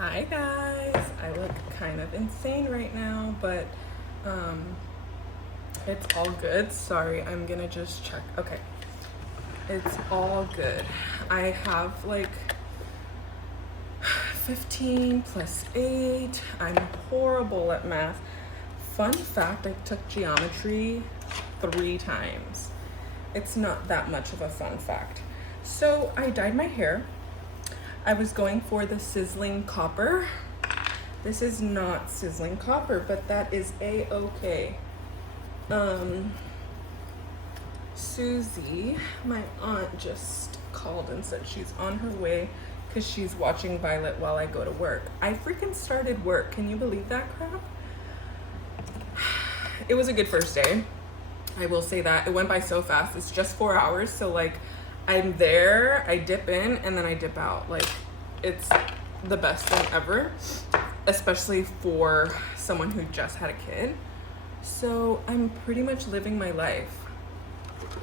Hi guys, I look kind of insane right now, but it's all good. Sorry, I'm gonna just check. Okay, it's all good. I have like 15 plus 8. I'm horrible at math. Fun fact, I took geometry 3 times. It's not that much of a fun fact. So I dyed my hair. I was going for the sizzling copper. This is not sizzling copper, but that is a-okay. Susie, my aunt, just called and said she's on her way because she's watching Violet while I go to work. I freaking started work. Can you believe that crap? It was a good first day. I will say that. It went by so fast. It's just 4 hours, so like I'm there, I dip in, and then I dip out. Like, it's the best thing ever, especially for someone who just had a kid. So I'm pretty much living my life.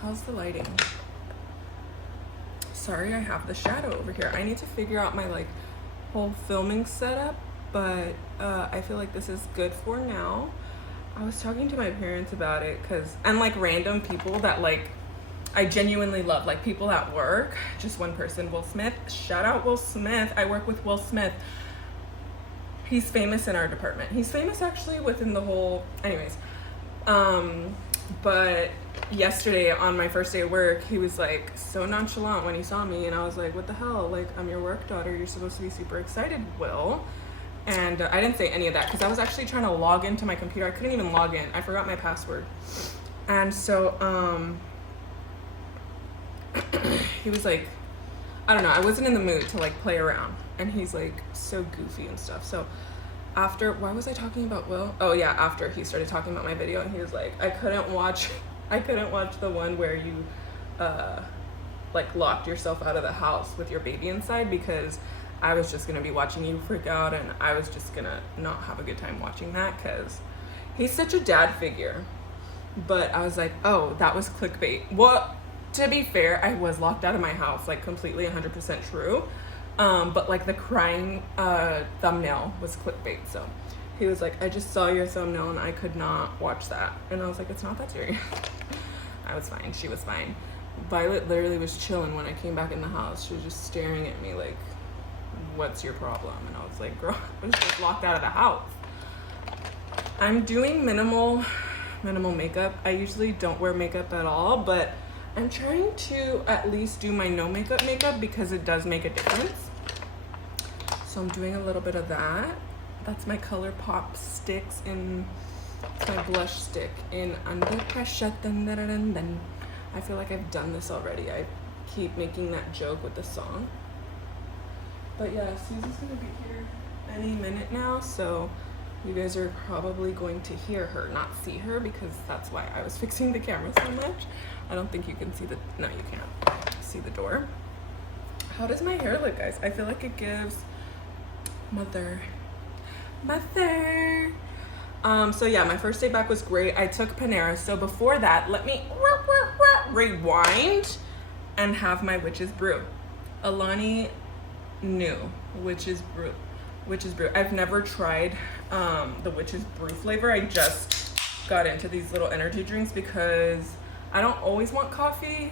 How's the lighting? Sorry, I have the shadow over here. I need to figure out my like whole filming setup, but I feel like this is good for now. I was talking to my parents about it and like random people that like I genuinely love, like people at work. Just one person, Will Smith. Shout out Will Smith. I work with Will Smith. He's famous in our department. He's famous actually within the whole, anyways. But yesterday on my first day of work, he was like so nonchalant when he saw me, and I was like, what the hell? Like, I'm your work daughter. You're supposed to be super excited, Will. And I didn't say any of that because I was actually trying to log into my computer. I couldn't even log in. I forgot my password. And so, he was like, I don't know, I wasn't in the mood to like play around, and he's like so goofy and stuff. So after, why was I talking about Will? Oh yeah, after he started talking about my video, and he was like, I couldn't watch the one where you like locked yourself out of the house with your baby inside, because I was just gonna be watching you freak out, and I was just gonna not have a good time watching that because he's such a dad figure. But I was like, oh, that was clickbait. What? To be fair, I was locked out of my house, like completely 100% true. But like the crying thumbnail was clickbait. So he was like, I just saw your thumbnail and I could not watch that. And I was like, it's not that serious. I was fine. She was fine. Violet literally was chilling when I came back in the house. She was just staring at me like, what's your problem? And I was like, girl, I was just locked out of the house. I'm doing minimal makeup. I usually don't wear makeup at all, but I'm trying to at least do my no makeup because it does make a difference. So I'm doing a little bit of that. That's my ColourPop sticks in, it's my blush stick in Under Pressure. Dun, dun, dun, dun, dun. I feel like I've done this already. I keep making that joke with the song. But yeah, Susie's gonna be here any minute now, so you guys are probably going to hear her, not see her, because that's why I was fixing the camera so much. I don't think you can see no, you can't see the door. How does my hair look, guys? I feel like it gives mother. So yeah, my first day back was great. I took Panera. So before that, let me rewind and have my witch's brew. Alani knew witch's brew. I've never tried the witch's brew flavor. I just got into these little energy drinks because I don't always want coffee.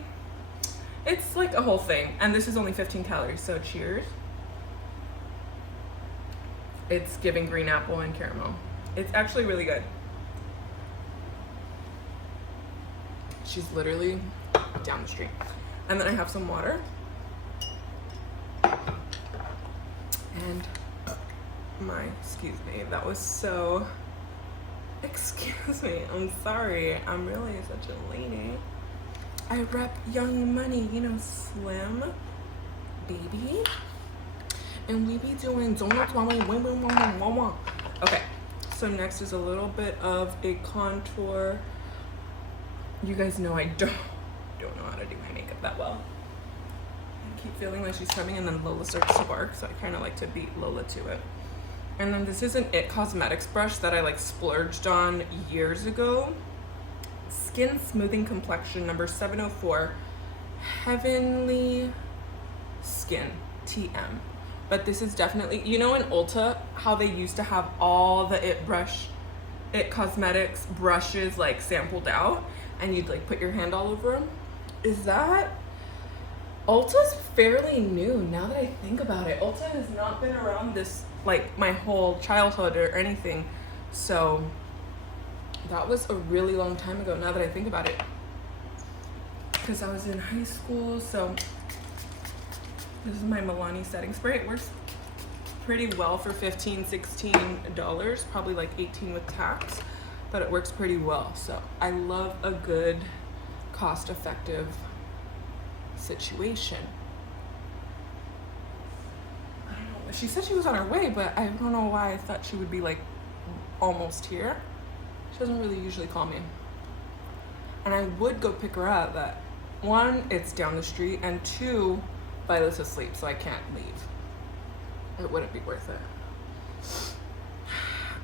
It's like a whole thing, and this is only 15 calories, so cheers. It's giving green apple and caramel. It's actually really good. She's literally down the street. And then I have some water. And excuse me, that was so, excuse me, I'm sorry. I'm really such a lady. I rep Young Money, you know, Slim, baby. And we be doing donuts while we win. Okay, so next is a little bit of a contour. You guys know I don't know how to do my makeup that well. I keep feeling like she's coming, and then Lola starts to bark, so I kind of like to beat Lola to it. And then this is an It Cosmetics brush that I like splurged on years ago. Skin Smoothing Complexion number 704, Heavenly Skin TM. but this is definitely, you know, in Ulta, how they used to have all the It Cosmetics brushes like sampled out and you'd like put your hand all over them? Is that, Ulta's fairly new now that I think about it. Ulta has not been around this like my whole childhood or anything. So that was a really long time ago now that I think about it. Because I was in high school, so this is my Milani setting spray. It works pretty well for $15, $16, probably like 18 with tax, but it works pretty well. So I love a good cost-effective situation. I don't know. She said she was on her way, but I don't know why I thought she would be like almost here. She doesn't really usually call me. And I would go pick her up, but one, it's down the street, and two, Violet's asleep, so I can't leave. It wouldn't be worth it.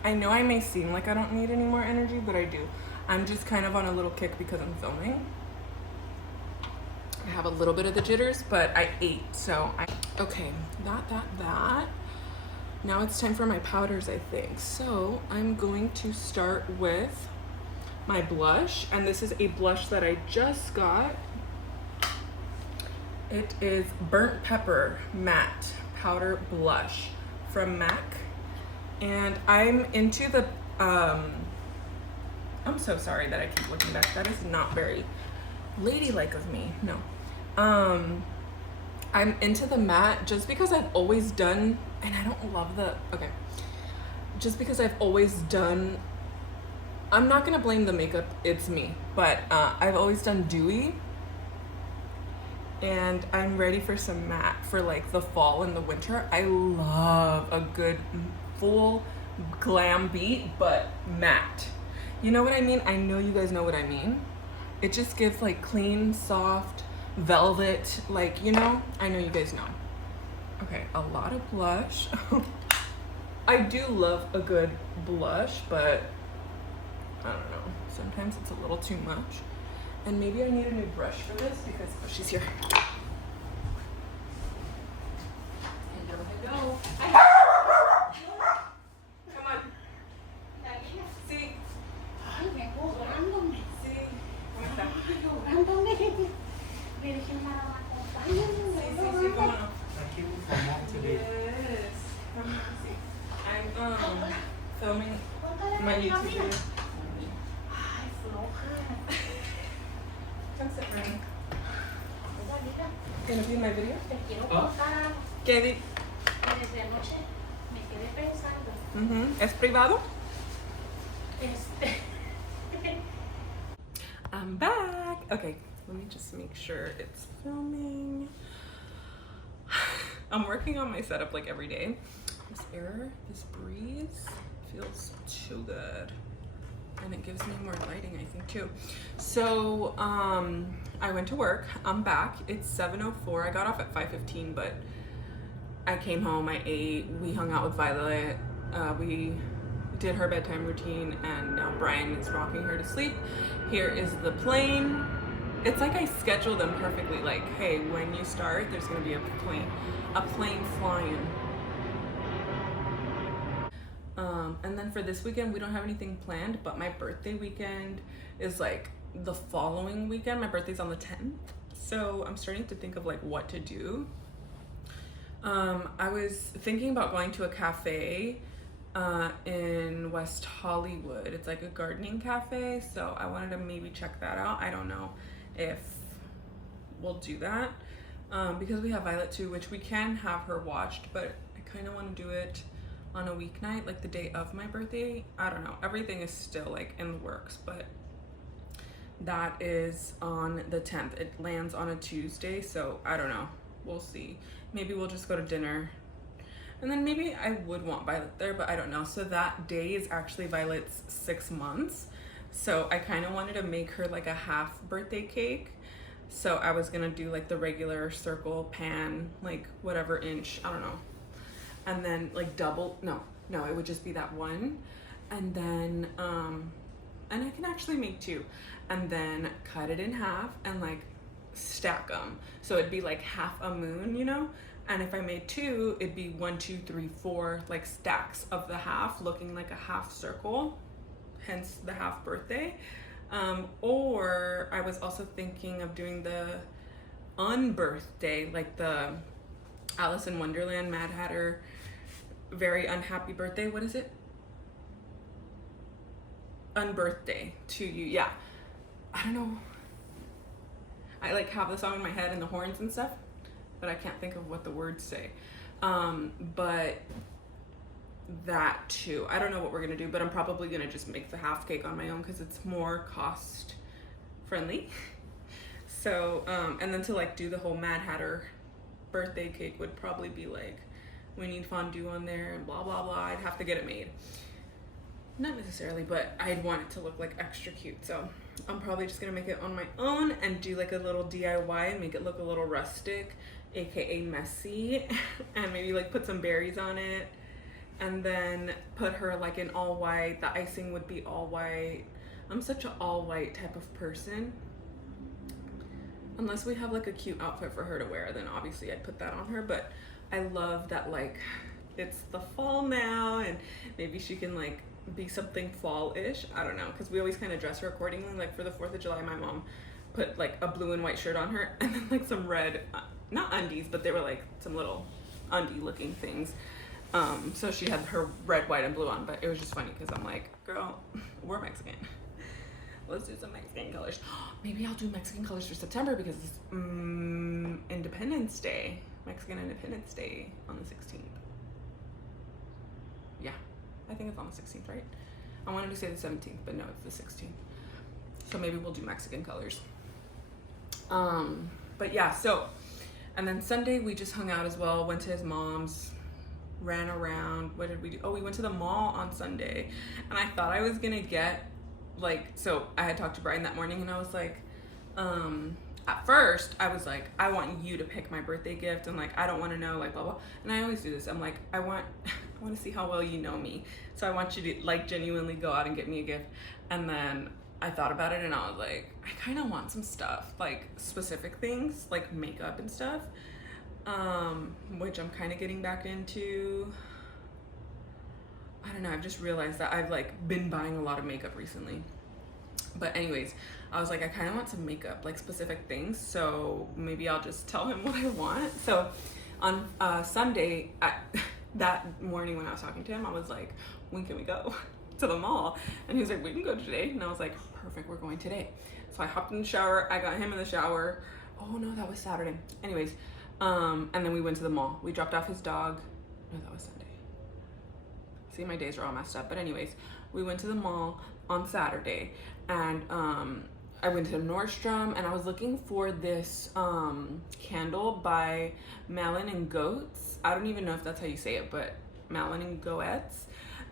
I know I may seem like I don't need any more energy, but I do. I'm just kind of on a little kick because I'm filming. I have a little bit of the jitters, but I ate, so okay, that. Now it's time for my powders, I think. So I'm going to start with my blush, and this is a blush that I just got. It is Burnt Pepper Matte Powder Blush from MAC, and I'm into the I'm so sorry that I keep looking back. That is not very ladylike of me. No. I'm into the matte just because I've always done, and I don't love the, okay, just because I've always done, I'm not gonna blame the makeup, it's me, but I've always done dewy, and I'm ready for some matte for like the fall and the winter. I love a good full glam beat, but matte. You know what I mean? I know you guys know what I mean. It just gives like clean, soft, velvet, like, you know, I know you guys know. Okay, a lot of blush. I do love a good blush, but I don't know, sometimes it's a little too much. And maybe I need a new brush for this because, oh, she's here. Hello. Come on. Sí. Ay, vengo llorándome. Sí. ¿Cómo está? Llorándome. Virgen Mara, acompáñame. Sí, cómo no. Thank you for mom today. Yes. Come on, see. I'm filming my YouTube video. Ay, floja. Come sit, Remy. ¿Gonna be in my video? Te quiero contar algo. ¿Qué Que desde anoche me quedé pensando. ¿Es privado? Este. I'm back. Okay, let me just make sure it's filming. I'm working on my setup like every day. This air, this breeze feels too good. And it gives me more lighting, I think, too. So, I went to work. I'm back. It's 7:04. I got off at 5:15, but I came home, I ate, we hung out with Violet, we did her bedtime routine, and now Brian is rocking her to sleep. Here is the plane. It's like I scheduled them perfectly, like, hey, when you start, there's gonna be a plane flying. And then for this weekend, we don't have anything planned, but my birthday weekend is like the following weekend. My birthday's on the 10th, so I'm starting to think of like what to do. I was thinking about going to a cafe in West Hollywood. It's like a gardening cafe, so I wanted to maybe check that out. I don't know if we'll do that because we have Violet too, which we can have her watched, but I kind of want to do it on a weeknight, like the day of my birthday. I don't know, everything is still like in the works, but that is on the 10th. It lands on a Tuesday, so I don't know, we'll see. Maybe we'll just go to dinner, and then maybe I would want Violet there, but I don't know. So that day is actually Violet's 6 months, so I kind of wanted to make her like a half birthday cake. So I was gonna do like the regular circle pan, like whatever inch, I don't know, and then like double, no, it would just be that one, and then and I can actually make two, and then cut it in half and like stack them, so it'd be like half a moon, you know, And if I made 2, it'd be 1, 2, 3, 4 like stacks of the half, looking like a half circle, hence the half birthday. Or I was also thinking of doing the unbirthday, like the Alice in Wonderland, Mad Hatter, very unhappy birthday. What is it? Unbirthday to you. Yeah. I don't know. I like have the song in my head and the horns and stuff, but I can't think of what the words say. But that too. I don't know what we're gonna do, but I'm probably gonna just make the half cake on my own because it's more cost friendly. So, and then to like do the whole Mad Hatter birthday cake would probably be like, we need fondue on there and blah, blah, blah. I'd have to get it made. Not necessarily, but I'd want it to look like extra cute. So I'm probably just gonna make it on my own and do like a little DIY and make it look a little rustic, AKA messy, and maybe like put some berries on it. And then put her like in all white. The icing would be all white. I'm such an all white type of person. Unless we have like a cute outfit for her to wear, then obviously I'd put that on her. But I love that like it's the fall now and maybe she can like be something fall-ish. I don't know, because we always kind of dress her accordingly. Like for the 4th of July, my mom put like a blue and white shirt on her and then like some red, not undies, but they were like some little undie looking things. So she had her red, white, and blue on, but it was just funny because I'm like, girl, we're Mexican. Let's do some Mexican colors. Maybe I'll do Mexican colors for September because it's Independence Day, Mexican Independence Day on the 16th. Yeah, I think it's on the 16th, right? I wanted to say the 17th, but no, it's the 16th. So maybe we'll do Mexican colors. But yeah, so, and then Sunday we just hung out as well, went to his mom's, ran around. What did we do? Oh, we went to the mall on Sunday and I thought I was gonna get like, so I had talked to Brian that morning and I was like, at first I was like, I want you to pick my birthday gift and like I don't want to know like blah blah, and I always do this. I'm like, I want to see how well you know me, so I want you to like genuinely go out and get me a gift. And then I thought about it and I was like, I kind of want some stuff, like specific things like makeup and stuff, which I'm kind of getting back into. I don't know, I've just realized that I've like been buying a lot of makeup recently. But anyways, I was like, I kind of want some makeup, like specific things, so maybe I'll just tell him what I want. So on Sunday, that morning when I was talking to him, I was like, when can we go to the mall? And he was like, we can go today. And I was like, perfect, we're going today. So I hopped in the shower, I got him in the shower. Oh no, that was Saturday. Anyways, and then we went to the mall. We dropped off his dog. No, that was Sunday. See, my days are all messed up. But anyways, we went to the mall on Saturday and I went to Nordstrom and I was looking for this candle by Malin and Goats. I don't even know if that's how you say it, but Malin and Goetz.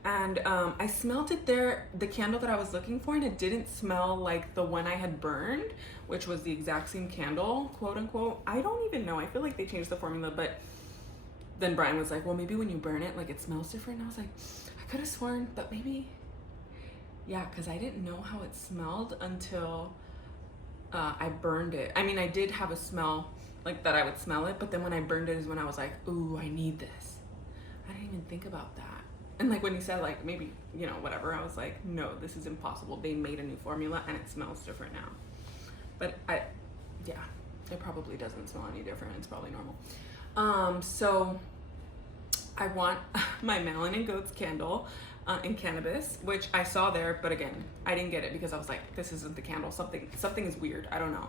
And I smelled it there, the candle that I was looking for, and it didn't smell like the one I had burned, which was the exact same candle, quote unquote. I don't even know. I feel like they changed the formula, but then Brian was like, well, maybe when you burn it, like it smells different. And I was like, I could have sworn, but maybe, yeah, because I didn't know how it smelled until I burned it. I mean, I did have a smell like that I would smell it, but then when I burned it is when I was like, ooh, I need this. I didn't even think about that. And like when he said like, maybe, you know, whatever, I was like, no, this is impossible. They made a new formula and it smells different now. But yeah, it probably doesn't smell any different. It's probably normal. So I want my Malin and Goats candle in cannabis, which I saw there, but again, I didn't get it because I was like, this isn't the candle. Something is weird. I don't know.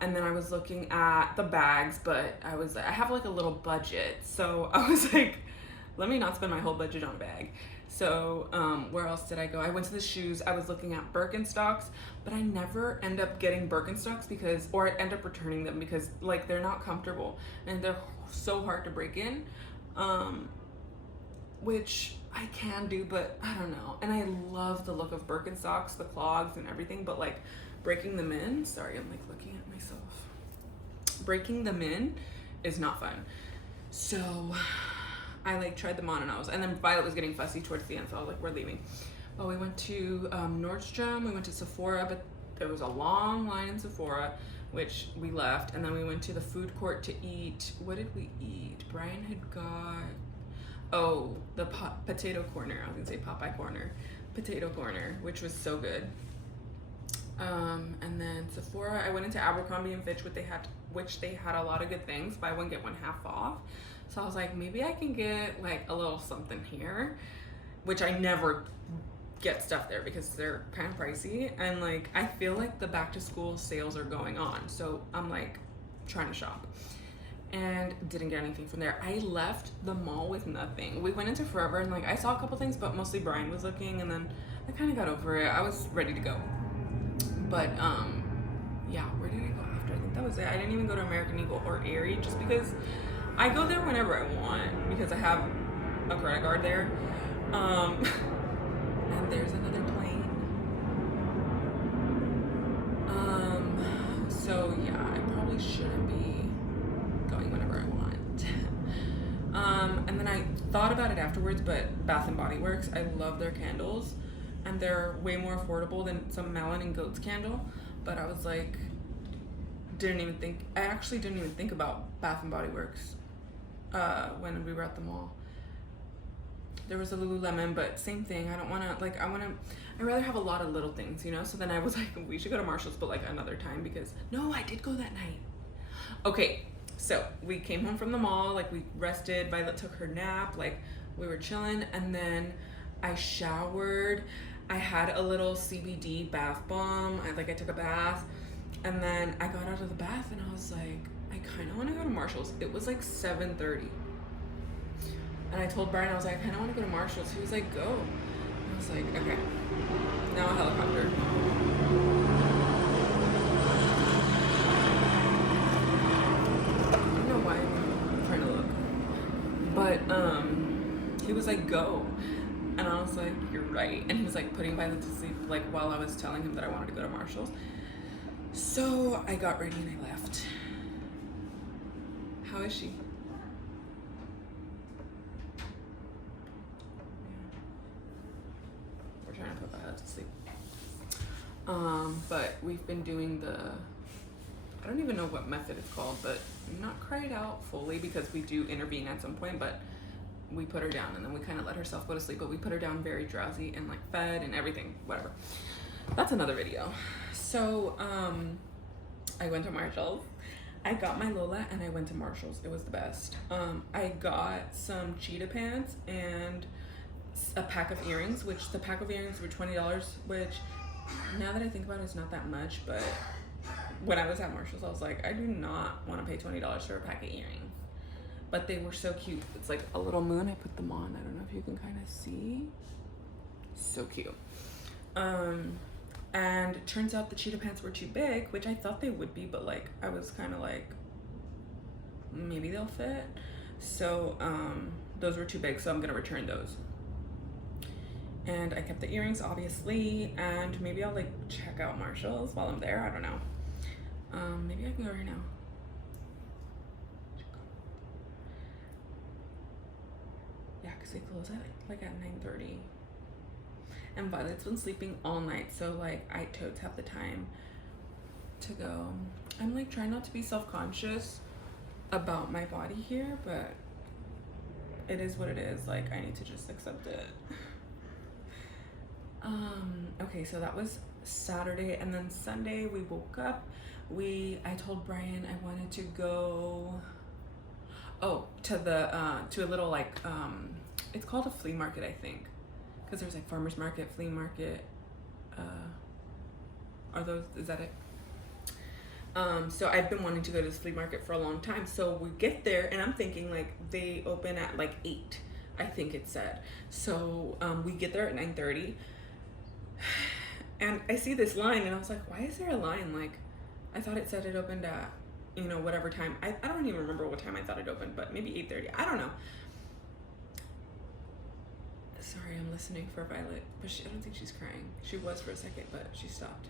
And then I was looking at the bags, but I have like a little budget. So I was like, let me not spend my whole budget on a bag. So where else did I go? I went to the shoes. I was looking at Birkenstocks, but I never end up getting Birkenstocks or I end up returning them because like they're not comfortable and they're so hard to break in, which I can do, but I don't know. And I love the look of Birkenstocks, the clogs and everything, but like breaking them in, sorry, I'm like looking at myself. Breaking them in is not fun. So I like tried them on and then Violet was getting fussy towards the end, so I was like, we're leaving. But we went to Nordstrom, we went to Sephora, but there was a long line in Sephora. which we left, and then we went to the food court to eat. What did we eat? Brian had got, oh, the potato corner. I was gonna say Popeye corner, potato corner, which was so good. And then Sephora, I went into Abercrombie and Fitch, which they had a lot of good things, buy one get one half off. So I was like, maybe I can get like a little something here, which I never get stuff there because they're kind of pricey, and like I feel like the back to school sales are going on, so I'm like trying to shop and didn't get anything from there. I left the mall with nothing. We went into Forever and like I saw a couple things, but mostly Brian was looking, and then I kind of got over it. I was ready to go, but yeah, where did I go after? I think that was it. I didn't even go to American Eagle or Aerie just because I go there whenever I want because I have a credit card there. And there's another plane. So yeah, I probably shouldn't be going whenever I want. And then I thought about it afterwards, but Bath and Body Works, I love their candles, and they're way more affordable than some Malin and Goats candle. But I was like, I actually didn't even think about Bath and Body Works when we were at the mall. There was a Lululemon, but same thing. I don't want to, like, I'd rather have a lot of little things, you know? So then I was like, we should go to Marshall's, but like another time, because no, I did go that night. Okay, so we came home from the mall, like we rested, Violet took her nap, like we were chilling, and then I showered. I had a little CBD bath bomb. I took a bath, and then I got out of the bath and I was like, I kind of want to go to Marshall's. It was like 7:30. And I told Brian, I was like, I kind of want to go to Marshall's. He was like, go. And I was like, okay. Now a helicopter. I don't know why I'm trying to look. But he was like, go. And I was like, you're right. And he was like putting Violet to sleep like while I was telling him that I wanted to go to Marshall's. So I got ready and I left. How is she? Trying to put Violet to sleep. But we've been doing I don't even know what method it's called, but not cried out fully because we do intervene at some point, but we put her down and then we kind of let herself go to sleep, but we put her down very drowsy and like fed and everything, whatever. That's another video. So, I went to Marshall's. I got my Lola and I went to Marshall's. It was the best. I got some cheetah pants and a pack of earrings, which the pack of earrings were $20, which now that I think about it, it's not that much, but when I was at Marshall's, I was like, I do not want to pay $20 for a pack of earrings, but they were so cute. It's like a little moon. I put them on. I don't know if you can kind of see. So cute. And it turns out the cheetah pants were too big, which I thought they would be, but like I was kind of like, maybe they'll fit. So those were too big, so I'm gonna return those. And I kept the earrings, obviously, and maybe I'll like check out Marshall's while I'm there. I don't know. Maybe I can go right now. Yeah, because they close at like at 9:30. And Violet's been sleeping all night, so like I totes have the time to go. I'm like trying not to be self-conscious about my body here, but it is what it is. Like I need to just accept it. Okay, so that was Saturday, and then Sunday we woke up. I told Brian I wanted to go to a little like it's called a flea market, I think, because there's like farmers market, flea market. Is that it? So I've been wanting to go to this flea market for a long time. So we get there and I'm thinking like they open at like 8, I think it said. So we get there at 9:30 and I see this line and I was like, why is there a line? Like I thought it said it opened at, whatever time. I don't even remember what time I thought it opened, but maybe 8:30. I don't know. Sorry, I'm listening for Violet, but I don't think she's crying. She was for a second, but she stopped.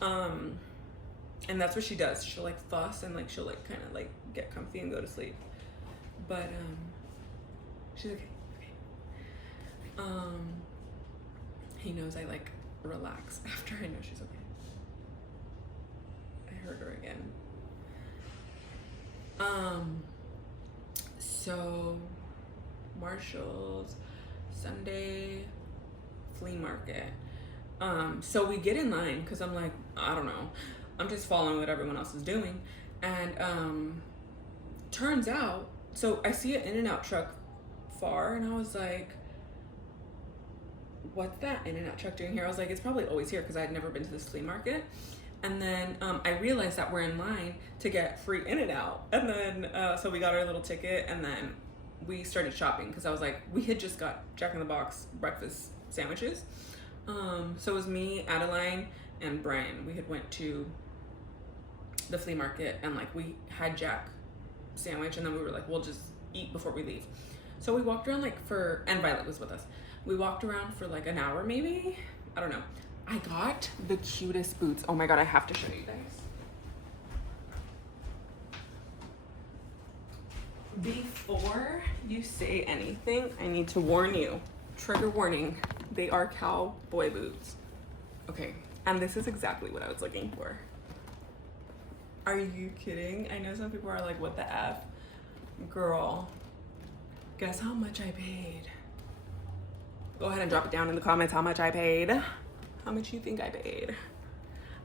And that's what she does. She'll like fuss and like she'll like kind of like get comfy and go to sleep. But she's okay. He knows I like relax after I know she's okay. I heard heard her again. So Marshall's, Sunday, flea market. So we get in line because I'm like, I don't know, I'm just following what everyone else is doing. And turns out, so I see an In-N-Out truck far, and I was like, what's that In-N-Out truck doing here? I was like, it's probably always here because I had never been to this flea market. And then I realized that we're in line to get free In-N-Out. And then, so we got our little ticket, and then we started shopping because I was like, we had just got Jack in the Box breakfast sandwiches. So it was me, Adeline, and Brian. We had went to the flea market, and like we had Jack sandwich, and then we were like, we'll just eat before we leave. So we walked around like and Violet was with us. We walked around for like an hour maybe. I don't know. I got the cutest boots. Oh my God, I have to show you guys. Before you say anything, I need to warn you. Trigger warning. They are cowboy boots. Okay, and this is exactly what I was looking for. Are you kidding? I know some people are like, what the F? Girl, guess how much I paid? Go ahead and drop it down in the comments how much I paid. How much you think I paid?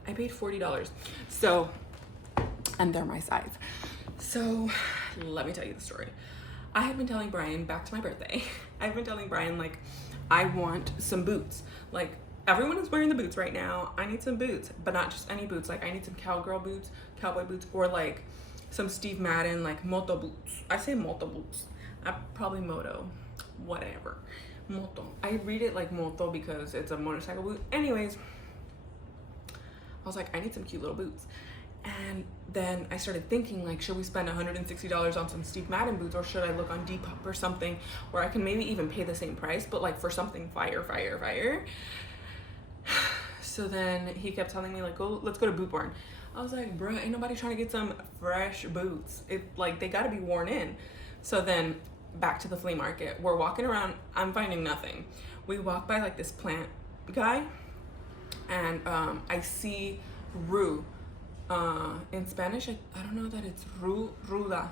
I paid $40. So, and they're my size. So, let me tell you the story. I have been telling Brian, back to my birthday, I've been telling Brian, like, I want some boots. Like, everyone is wearing the boots right now. I need some boots, but not just any boots. Like, I need some cowgirl boots, cowboy boots, or like some Steve Madden, like moto boots. I say moto boots. Probably moto, whatever. Moto. I read it like moto because it's a motorcycle boot. Anyways, I was like, I need some cute little boots. And then I started thinking, like, should we spend $160 on some Steve Madden boots, or should I look on Depop or something where I can maybe even pay the same price, but like for something fire. So then he kept telling me, like, let's go to Boot Barn. I was like, bro, ain't nobody trying to get some fresh boots. Like, they gotta be worn in. So then back to the flea market. We're walking around, I'm finding nothing. We walk by like this plant guy, and I see rue. In Spanish, I don't know that it's ruda,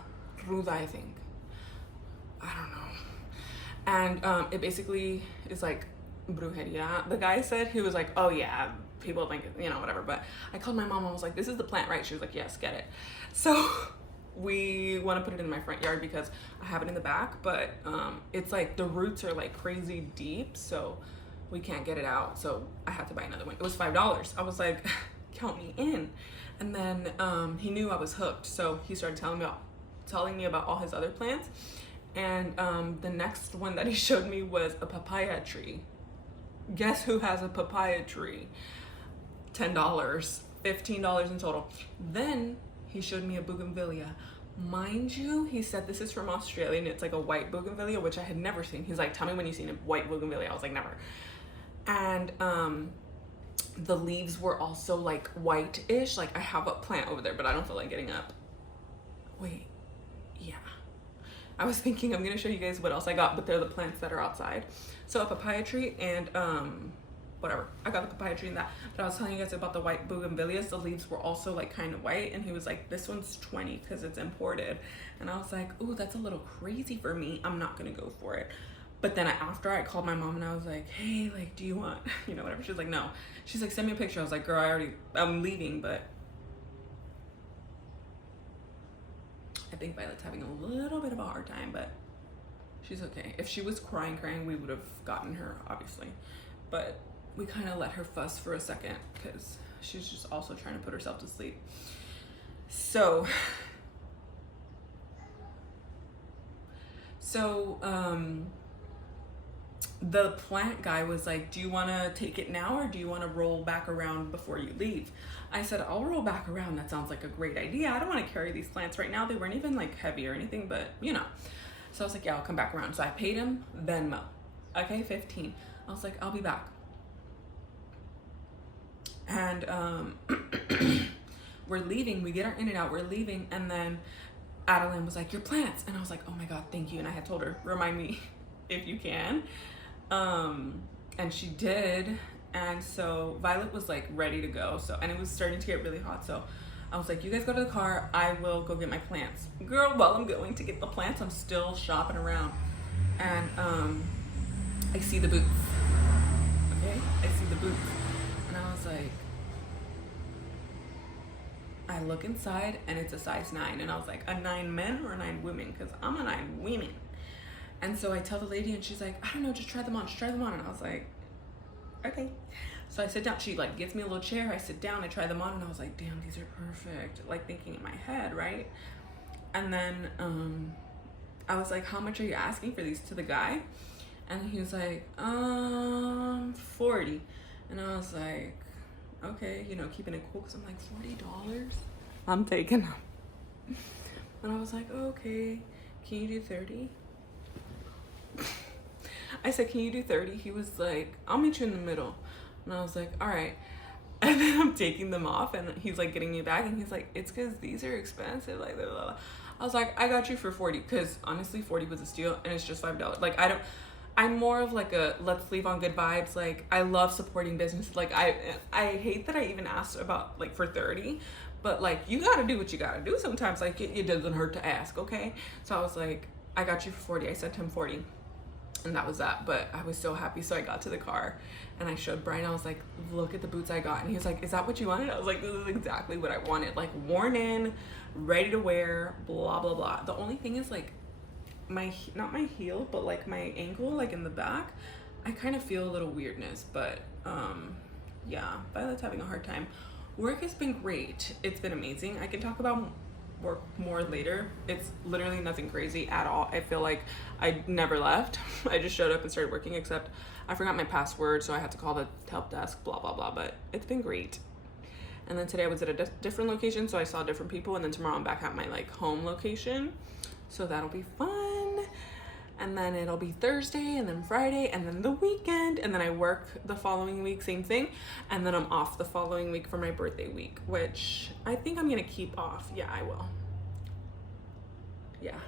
I think. I don't know. And it basically is like brujeria. The guy said, he was like, oh yeah, people think, you know, whatever. But I called my mom, I was like, this is the plant, right? She was like, yes, get it. So we want to put it in my front yard because I have it in the back, but it's like the roots are like crazy deep, so we can't get it out. So I had to buy another one. It was $5. I was like, count me in. And then he knew I was hooked, so he started telling me about all his other plants. And the next one that he showed me was a papaya tree. Guess who has a papaya tree? $10, $15 in total. Then he showed me a bougainvillea. Mind you, he said this is from Australia and it's like a white bougainvillea, which I had never seen. He's like, tell me when you've seen a white bougainvillea. I was like, never. And the leaves were also like white-ish. Like, I have a plant over there, but I don't feel like getting up. Wait, yeah. I was thinking I'm gonna show you guys what else I got, but they're the plants that are outside. So a papaya tree and whatever. I got the papaya tree and that. But I was telling you guys about the white bougainvilleas. The leaves were also like kind of white, and he was like, this one's 20 because it's imported. And I was like, ooh, that's a little crazy for me. I'm not gonna go for it. But then after I called my mom and I was like, hey, like, do you want, you know, whatever. She was like, no. She's like, send me a picture. I was like, girl, I'm leaving, but I think Violet's having a little bit of a hard time, but she's okay. If she was crying, we would have gotten her, obviously. But we kind of let her fuss for a second because she's just also trying to put herself to sleep. So the plant guy was like, do you want to take it now or do you want to roll back around before you leave? I said, I'll roll back around. That sounds like a great idea. I don't want to carry these plants right now. They weren't even like heavy or anything, but you know. So I was like, yeah, I'll come back around. So I paid him Venmo. Okay, 15. I was like, I'll be back. And we're leaving. We get our In-N-Out. We're leaving. And then Adeline was like, your plants. And I was like, oh my God, thank you. And I had told her, remind me if you can. And she did. And so Violet was like ready to go. So, and it was starting to get really hot. So I was like, you guys go to the car, I will go get my plants. Girl, while I'm going to get the plants, I'm still shopping around. And I see the boots. Okay? I see the boots. And I was like, I look inside and it's a size 9. And I was like, a 9 men or a 9 women? Because I'm a 9 women. And so I tell the lady and she's like, I don't know, just try them on, And I was like, okay. So I sit down, she like gives me a little chair, I sit down, I try them on, and I was like, damn, these are perfect. Like thinking in my head, right? And then I was like, how much are you asking for these, to the guy? And he was like, 40. And I was like, okay, you know, keeping it cool, because I'm like, $40? I'm taking them. And I was like, okay, can you do 30? I said, can you do 30? He was like, I'll meet you in the middle. And I was like, all right. And then I'm taking them off and he's like getting me back and he's like, it's because these are expensive. Like, blah, blah, blah. I was like, I got you for 40, because honestly 40 was a steal and it's just $5. Like, I'm more of like a let's leave on good vibes. Like, I love supporting businesses. Like, I hate that I even asked about like for 30, but like you gotta do what you gotta do sometimes. Like it doesn't hurt to ask, okay? So I was like, I got you for 40. I sent him 40. And that was that. But I was so happy. So I got to the car and I showed Brian. I was like, look at the boots I got. And he was like, is that what you wanted? I was like, this is exactly what I wanted. Like worn in, ready to wear, blah, blah, blah. The only thing is like not my heel, but like my ankle, like in the back, I kind of feel a little weirdness. But yeah, Violet's having a hard time. Work has been great. It's been amazing. I can talk about work more later. It's literally nothing crazy at all. I feel like I never left. I just showed up and started working, except I forgot my password, so I had to call the help desk, blah, blah, blah. But it's been great. And then today I was at a different location, so I saw different people. And then tomorrow I'm back at my like home location. So that'll be fun. And then it'll be Thursday and then Friday and then the weekend. And then I work the following week, same thing. And then I'm off the following week for my birthday week, which I think I'm gonna keep off. Yeah, I will. Yeah,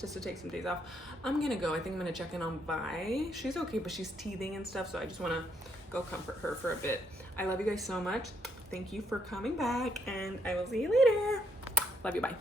just to take some days off. I'm gonna go. I think I'm gonna check in on Vi. She's okay, but she's teething and stuff. So I just wanna go comfort her for a bit. I love you guys so much. Thank you for coming back and I will see you later. Love you, bye.